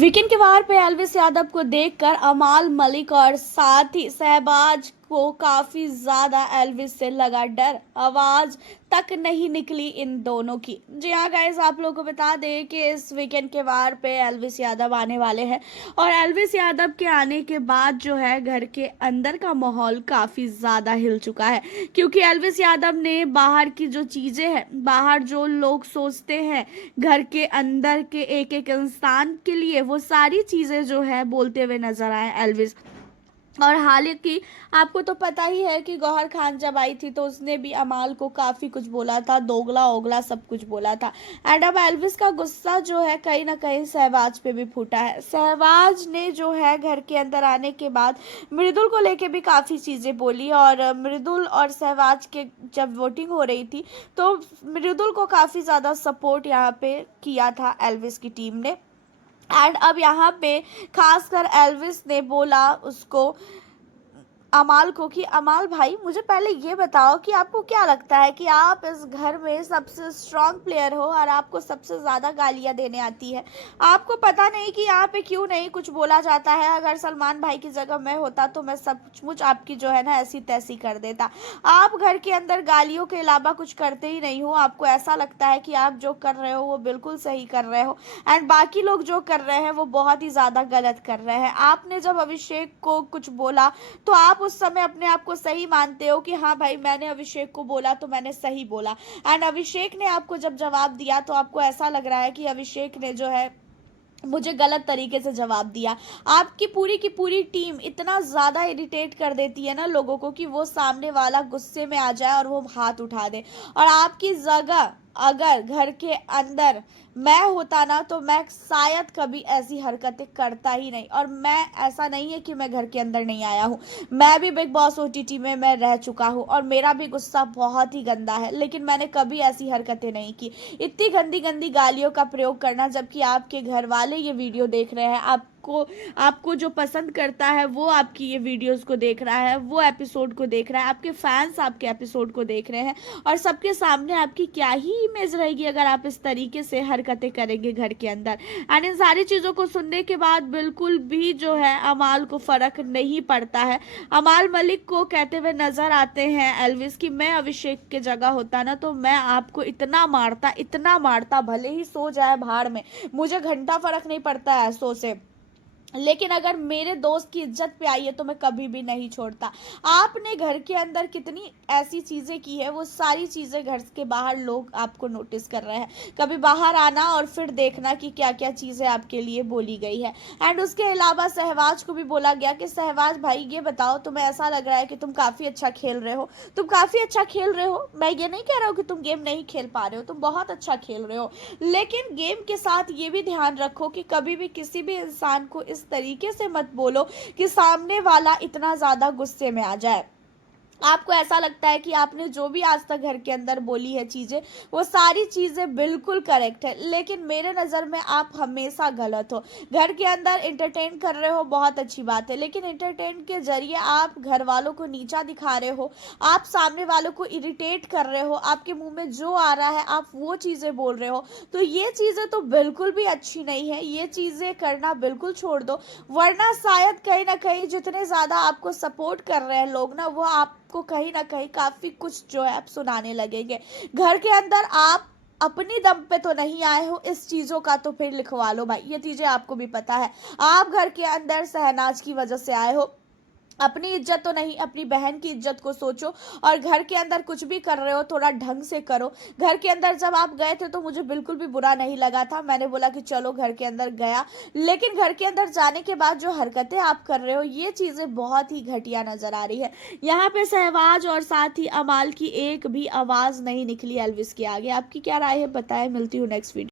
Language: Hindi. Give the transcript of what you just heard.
वीकेंड के वार पे एल्विस यादव को देखकर अमाल मलिक और साथ ही शहबाज को काफी ज्यादा एल्विस से लगा डर। आवाज तक नहीं निकली इन दोनों की। जी हाँ गाइस, आप लोगों को बता दें कि इस वीकेंड के वार पे एल्विस यादव आने वाले हैं और एल्विस यादव के आने के बाद जो है घर के अंदर का माहौल काफी ज्यादा हिल चुका है, क्योंकि एल्विस यादव ने बाहर की जो चीजें हैं, बाहर जो लोग सोचते हैं घर के अंदर के एक एक इंसान के लिए, वो सारी चीजें जो है बोलते हुए नजर आए एल्विस। और हालांकि आपको तो पता ही है कि गौहर खान जब आई थी तो उसने भी अमाल को काफी कुछ बोला था, दोगला ओगला सब कुछ बोला था। एंड अब एल्विस का गुस्सा जो है कहीं ना कहीं शहबाज पे भी फूटा है। शहबाज ने जो है घर के अंदर आने के बाद मृदुल को लेके भी काफी चीजें बोली, और मृदुल और शहबाज के जब वोटिंग हो रही थी तो मृदुल को काफी ज्यादा सपोर्ट यहाँ पे किया था एल्विस की टीम ने। एंड अब यहाँ पे खासकर एल्विस ने बोला उसको, अमाल को, कि अमाल भाई मुझे पहले ये बताओ कि आपको क्या लगता है कि आप इस घर में सबसे स्ट्रांग प्लेयर हो और आपको सबसे ज़्यादा गालियां देने आती है। आपको पता नहीं कि यहाँ पे क्यों नहीं कुछ बोला जाता है। अगर सलमान भाई की जगह मैं होता तो मैं सचमुच आपकी जो है ना ऐसी तैसी कर देता। आप घर के अंदर गालियों के अलावा कुछ करते ही नहीं हो। आपको ऐसा लगता है कि आप जो कर रहे हो वो बिल्कुल सही कर रहे हो एंड बाकी लोग जो कर रहे हैं वो बहुत ही ज़्यादा गलत कर रहे हैं। आपने जब अभिषेक को कुछ बोला तो आप उस समय अपने आप को सही मानते हो कि हाँ भाई मैंने अभिषेक को बोला तो मैंने सही बोला। एंड अभिषेक ने आपको जब जवाब दिया तो आपको ऐसा लग रहा है कि अभिषेक ने जो है मुझे गलत तरीके से जवाब दिया। आपकी पूरी की पूरी टीम इतना ज़्यादा इरिटेट कर देती है ना लोगों को कि वो सामने वाला गुस्से में आ जाए और वो हाथ उठा दे। और आपकी जगह अगर घर के अंदर मैं होता ना तो मैं शायद कभी ऐसी हरकतें करता ही नहीं। और मैं, ऐसा नहीं है कि मैं घर के अंदर नहीं आया हूँ, मैं भी बिग बॉस ओटीटी में मैं रह चुका हूँ और मेरा भी गुस्सा बहुत ही गंदा है, लेकिन मैंने कभी ऐसी हरकतें नहीं की। इतनी गंदी गंदी गालियों का प्रयोग करना, जबकि आपके घर वाले ये वीडियो देख रहे हैं, आपको जो पसंद करता है वो आपकी ये वीडियोस को देख रहा है, वो एपिसोड को देख रहा है, आपके फैंस आपके एपिसोड को देख रहे हैं, और सबके सामने आपकी क्या ही इमेज रहेगी अगर आप इस तरीके से हरकतें करेंगे घर के अंदर। एंड इन सारी चीज़ों को सुनने के बाद बिल्कुल भी जो है अमाल को फर्क नहीं पड़ता है। अमाल मलिक को कहते हुए नजर आते हैं एल्विस कि मैं अभिषेक के जगह होता ना तो मैं आपको इतना मारता, भले ही सो जाए भाड़ में, मुझे घंटा फर्क नहीं पड़ता है सो से, लेकिन अगर मेरे दोस्त की इज्जत पे आई है तो मैं कभी भी नहीं छोड़ता। आपने घर के अंदर कितनी ऐसी चीज़ें की है, वो सारी चीज़ें घर के बाहर लोग आपको नोटिस कर रहे हैं। कभी बाहर आना और फिर देखना कि क्या क्या चीज़ें आपके लिए बोली गई है। एंड उसके अलावा सहवाज को भी बोला गया कि सहवाज भाई ये बताओ, तुम्हें ऐसा लग रहा है कि तुम काफ़ी अच्छा खेल रहे हो, तुम काफ़ी अच्छा खेल रहे हो, मैं ये नहीं कह रहा हूँ कि तुम गेम नहीं खेल पा रहे हो, तुम बहुत अच्छा खेल रहे हो, लेकिन गेम के साथ ये भी ध्यान रखो कि कभी भी किसी भी इंसान को इस तरीके से मत बोलो कि सामने वाला इतना ज्यादा गुस्से में आ जाए। आपको ऐसा लगता है कि आपने जो भी आज तक घर के अंदर बोली है चीज़ें, वो सारी चीज़ें बिल्कुल करेक्ट है, लेकिन मेरे नज़र में आप हमेशा गलत हो। घर के अंदर इंटरटेन कर रहे हो, बहुत अच्छी बात है, लेकिन इंटरटेन के जरिए आप घर वालों को नीचा दिखा रहे हो, आप सामने वालों को इरिटेट कर रहे हो, आपके मुंह में जो आ रहा है आप वो चीज़ें बोल रहे हो, तो ये चीज़ें तो बिल्कुल भी अच्छी नहीं है। ये चीज़ें करना बिल्कुल छोड़ दो, वरना शायद कहीं ना कहीं जितने ज़्यादा आपको सपोर्ट कर रहे हैं लोग ना, वो आपको कहीं ना कहीं काफ़ी कुछ जो है आप सुनाने लगेंगे। घर के अंदर आप अपनी दम पे तो नहीं आए हो, इस चीज़ों का तो फिर लिखवा लो भाई, ये चीज़ें आपको भी पता है। आप घर के अंदर शहनाज की वजह से आए हो, अपनी इज्जत तो नहीं, अपनी बहन की इज्जत को सोचो। और घर के अंदर कुछ भी कर रहे हो थोड़ा ढंग से करो। घर के अंदर जब आप गए थे तो मुझे बिल्कुल भी बुरा नहीं लगा था, मैंने बोला कि चलो घर के अंदर गया, लेकिन घर के अंदर जाने के बाद जो हरकतें आप कर रहे हो ये चीज़ें बहुत ही घटिया नजर आ रही है। यहाँ पे सहवाज और साथ ही अमाल की एक भी आवाज़ नहीं निकली एल्विस के आगे। आपकी क्या राय है बताएं, मिलती हूँ नेक्स्ट वीडियो।